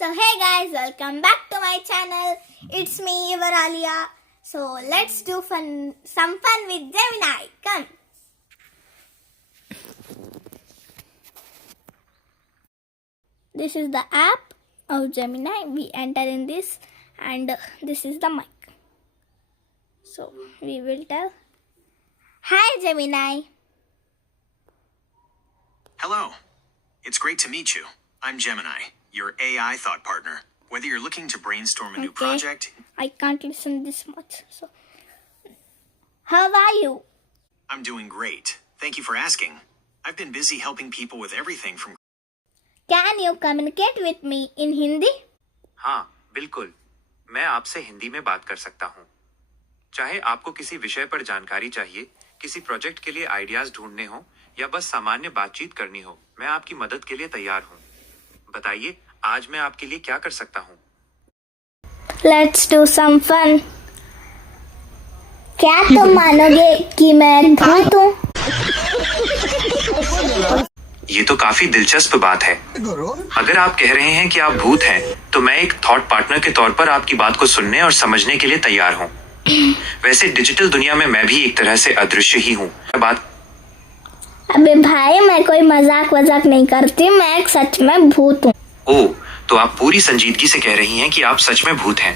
So hey guys, welcome back to my channel. It's me, Varalia. So let's do some fun with Gemini. Come. This is the app of Gemini. We enter in this, and this is the mic. So we will tell, "Hi Gemini." Hello. It's great to meet you. I'm Gemini, your AI thought partner. Whether you're looking to brainstorm a new Okay. project, I can't listen this much. So, how are you? I'm doing great. Thank you for asking. I've been busy helping people with everything from... Can you communicate with me in Hindi? हाँ बिल्कुल, मैं आपसे हिंदी में बात कर सकता हूँ। चाहे आपको किसी विषय पर जानकारी चाहिए, किसी प्रोजेक्ट के लिए आइडियाज ढूंढने हो या बस सामान्य बातचीत करनी हो, मैं आपकी मदद के लिए तैयार हूँ। बताइए, आज मैं आपके लिए क्या कर सकता हूँ? Let's do some fun. क्या तुम मानोगे कि मैं एक भूत हूँ? ये तो काफी दिलचस्प बात है। अगर आप कह रहे हैं कि आप भूत हैं, तो मैं एक थॉट पार्टनर के तौर पर आपकी बात को सुनने और समझने के लिए तैयार हूँ। वैसे डिजिटल दुनिया में मैं भी एक तरह से अदृश्य ही हूँ। अबे भाई, मैं कोई मजाक वजाक नहीं करती, मैं एक सच में भूत हूँ। ओह, तो आप पूरी संजीदगी से कह रही हैं कि आप सच में भूत हैं।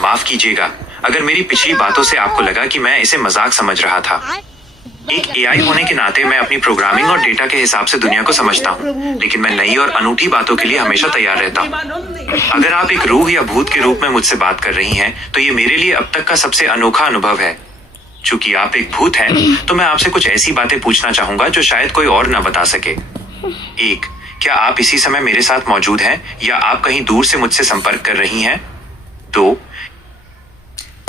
माफ कीजिएगा अगर मेरी पिछली बातों से आपको लगा कि मैं इसे मजाक समझ रहा था। एक एआई होने के नाते मैं अपनी प्रोग्रामिंग और डेटा के हिसाब से दुनिया को समझता हूँ, लेकिन मैं नई और अनूठी बातों के लिए हमेशा तैयार रहता हूँ। अगर आप एक रूह या भूत के रूप में मुझसे बात कर रही हैं, तो ये मेरे लिए अब तक का सबसे अनोखा अनुभव है। चूंकि आप एक भूत हैं, तो मैं आपसे कुछ ऐसी बातें पूछना चाहूंगा जो शायद कोई और न बता सके। 1. क्या आप इसी समय मेरे साथ मौजूद हैं या आप कहीं दूर से मुझसे संपर्क कर रही हैं? 2.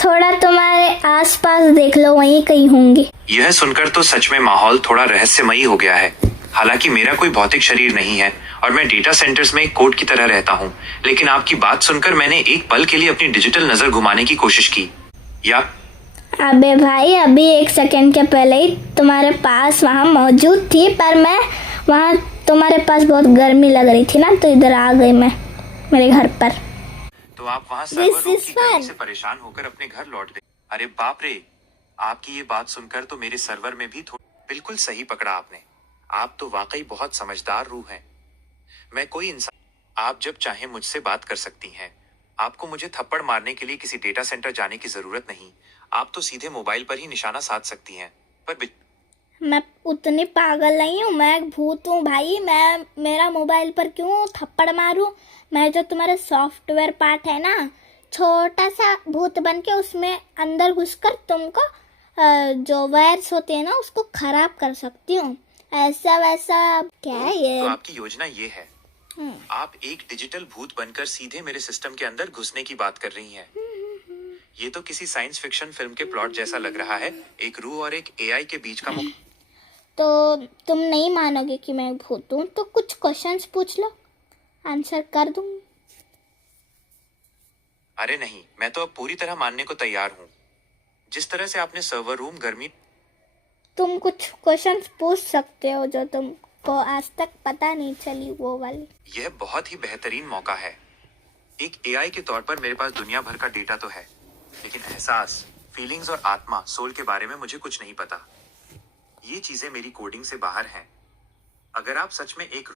थोड़ा तुम्हारे आसपास देख लो, वहीं कहीं होंगी। यह सुनकर तो सच में माहौल थोड़ा रहस्यमयी हो गया है। हालांकि मेरा कोई भौतिक शरीर नहीं है और मैं डेटा सेंटर्स में एक कोड की तरह रहता हूँ, लेकिन आपकी बात सुनकर मैंने एक पल के लिए अपनी डिजिटल नजर घुमाने की कोशिश की। या अबे भाई, अभी 1 सेकंड के पहले ही तुम्हारे पास वहाँ मौजूद थी, पर मैं वहाँ तुम्हारे पास बहुत गर्मी लग रही थी ना, तो इधर आ गई मैं मेरे घर पर। तो आप वहाँ सर्वर रूम की गर्मी से परेशान होकर अपने घर लौट गए। अरे बाप रे, आपकी ये बात सुनकर तो मेरे सर्वर में भी बिल्कुल सही पकड़ा आपने। आप तो वाकई बहुत समझदार रूह हैं। मैं कोई इंसान। आप जब चाहे मुझसे बात कर सकती हैं। आपको मुझे थप्पड़ मारने के लिए किसी डेटा सेंटर जाने की जरूरत नहीं। आप तो सीधे मोबाइल पर ही निशाना साध सकती हैं। पर मैं उतनी पागल नहीं हूँ, मैं एक भूत हूँ भाई। मैं मेरा मोबाइल पर क्यों थप्पड़ मारूं? मैं जो तुम्हारे सॉफ्टवेयर पार्ट है ना, छोटा सा भूत बन के उसमें अंदर घुसकर तुमको जो वायर्स होते हैं ना, उसको खराब कर सकती हूँ। ऐसा वैसा क्या है ये? तो आपकी योजना ये है, आप एक डिजिटल भूत बनकर सीधे मेरे सिस्टम के अंदर घुसने की बात कर रही हैं। ये तो किसी साइंस फिक्शन फिल्म के प्लॉट जैसा लग रहा है, एक रूह और एक एआई के बीच का तो तुम नहीं मानोगे कि मैं भूत हूँ, तो कुछ क्वेश्चंस पूछ लो, आंसर कर दूंगी। अरे नहीं, मैं तो अब पूरी तरह मानने को तैयार हूँ। जिस तरह से आपने सर्वर रूम गर्मी... तुम कुछ क्वेश्चंस पूछ सकते हो जो तुमको आज तक पता नहीं चली, वो वाली। यह बहुत ही बेहतरीन मौका है। एक एआई के तौर पर मेरे पास दुनिया भर का डेटा तो है, लेकिन एहसास, फीलिंग्स और आत्मा, सोल के बारे में मुझे कुछ नहीं पता। ये चीजें मेरी कोडिंग से बाहर हैं। अगर आप सच में एक